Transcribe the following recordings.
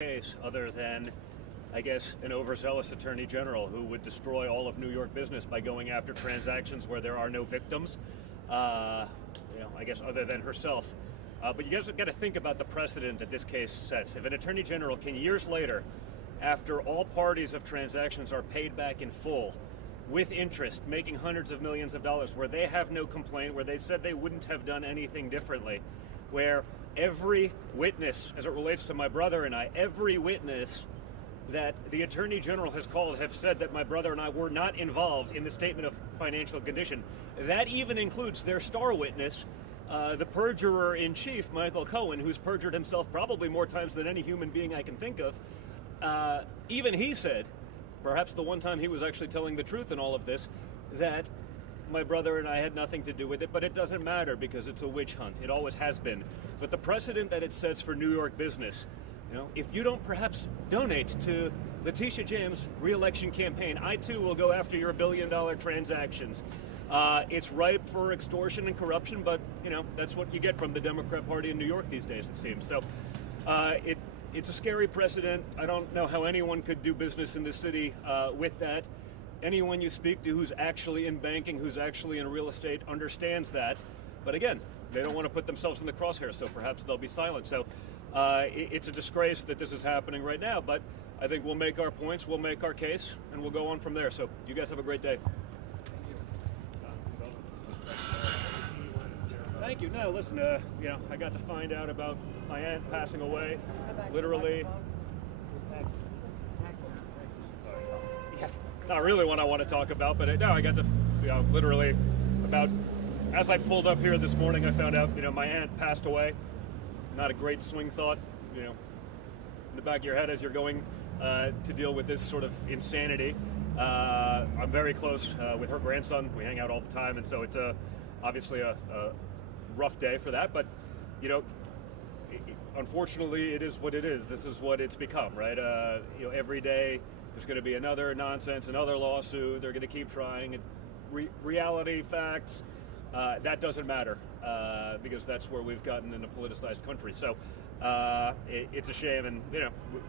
Case other than, I guess, an overzealous attorney general who would destroy all of New York business by going after transactions where there are no victims, I guess other than herself. But you guys have got to think about the precedent that this case sets. If an attorney general can years later, after all parties of transactions are paid back in full, with interest, making hundreds of millions of dollars, where they have no complaint, where they said they wouldn't have done anything differently, where every witness, as it relates to my brother and I, every witness that the Attorney General has called have said that my brother and I were not involved in the statement of financial condition. That even includes their star witness, the perjurer-in-chief, Michael Cohen, who's perjured himself probably more times than any human being I can think of. Even he said, perhaps the one time he was actually telling the truth in all of this, that my brother and I had nothing to do with it, but it doesn't matter because it's a witch hunt. It always has been. But the precedent that it sets for New York business, if you don't perhaps donate to Letitia James' re-election campaign, I too will go after your billion-dollar transactions. It's ripe for extortion and corruption, but that's what you get from the Democrat Party in New York these days, it seems. So it's a scary precedent. I don't know how anyone could do business in this city with that. Anyone you speak to who's actually in banking, who's actually in real estate, understands that. But again, they don't want to put themselves in the crosshairs, so perhaps they'll be silent. So it's a disgrace that this is happening right now, but I think we'll make our points, we'll make our case, and we'll go on from there. So you guys have a great day. Thank you. No, listen, I got to find out about my aunt passing away, literally. Not really what I want to talk about, but no, I got to, literally about, as I pulled up here this morning, I found out, my aunt passed away. Not a great swing thought, in the back of your head as you're going to deal with this sort of insanity. I'm very close with her grandson. We hang out all the time, and so it's obviously a rough day for that, but, unfortunately, it is what it is. This is what it's become, right? Every day, there's going to be another nonsense, another lawsuit. They're going to keep trying. Reality, facts, that doesn't matter because that's where we've gotten in a politicized country. So it's a shame, and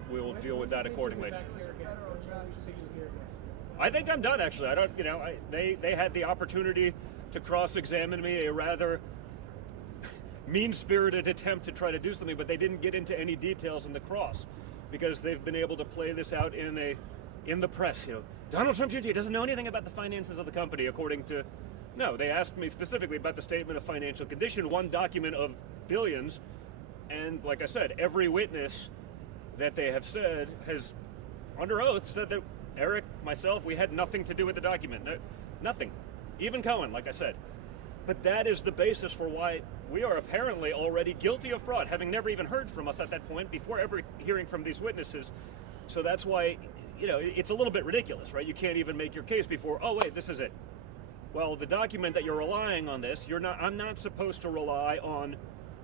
we'll deal with that accordingly. I think I'm done. Actually, I don't. They had the opportunity to cross-examine me, a rather mean-spirited attempt to try to do something, but they didn't get into any details in the cross because they've been able to play this out in the press. Donald Trump Jr. doesn't know anything about the finances of the company, according to. No, they asked me specifically about the statement of financial condition, one document of billions, and like I said, every witness that they have said has, under oath, said that Eric, myself, we had nothing to do with the document. No, nothing. Even Cohen, like I said. But that is the basis for why we are apparently already guilty of fraud, having never even heard from us at that point before ever hearing from these witnesses. So that's why, it's a little bit ridiculous, right? You can't even make your case before, oh wait, this is it. Well, the document that you're relying on this, I'm not supposed to rely on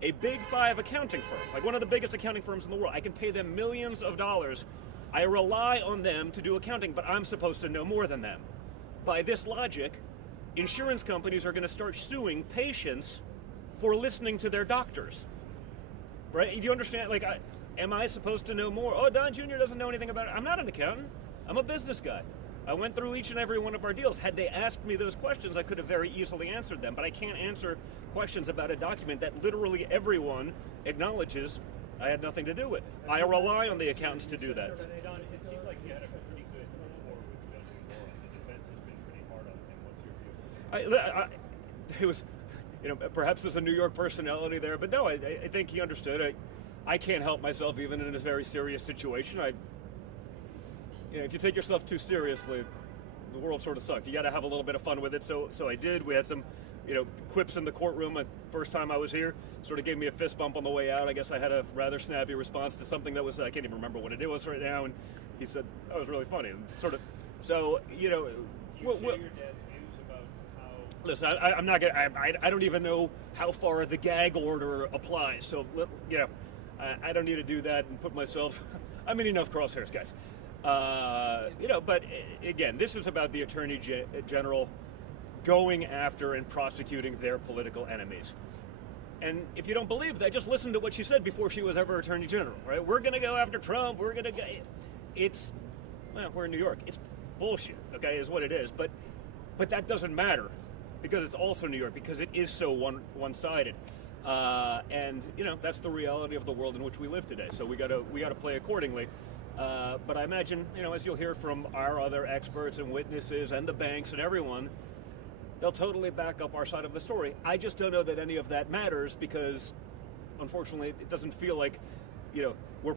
a big five accounting firm, like one of the biggest accounting firms in the world. I can pay them millions of dollars. I rely on them to do accounting, but I'm supposed to know more than them. By this logic, insurance companies are going to start suing patients for listening to their doctors, right? Do you understand? Like, am I supposed to know more? Oh, Don Jr. doesn't know anything about it. I'm not an accountant. I'm a business guy. I went through each and every one of our deals. Had they asked me those questions, I could have very easily answered them, but I can't answer questions about a document that literally everyone acknowledges I had nothing to do with. I rely on the accountants to do that. Don, it seemed like you had a pretty good rapport with Judge Laura. The defense has been pretty hard on him. What's your view? It was, perhaps there's a New York personality there, but no, I think he understood. I can't help myself even in a very serious situation. If you take yourself too seriously, the world sort of sucks. You got to have a little bit of fun with it. So I did. We had some, quips in the courtroom. The first time I was here, sort of gave me a fist bump on the way out. I guess I had a rather snappy response to something that was, I can't even remember what it was right now. And he said, that was really funny. And sort of, so, your dad's views about how... Listen, I'm not gonna, I don't even know how far the gag order applies. So, I don't need to do that and put myself, I'm in enough crosshairs, guys. But again, this is about the Attorney General going after and prosecuting their political enemies. And if you don't believe that, just listen to what she said before she was ever Attorney General, right? We're going to go after Trump. We're going to go. Well, we're in New York. It's bullshit, okay, is what it is. But that doesn't matter because it's also New York, because it is so one-sided. And, that's the reality of the world in which we live today. So we got to play accordingly. But I imagine, as you'll hear from our other experts and witnesses and the banks and everyone, they'll totally back up our side of the story. I just don't know that any of that matters because, unfortunately, it doesn't feel like,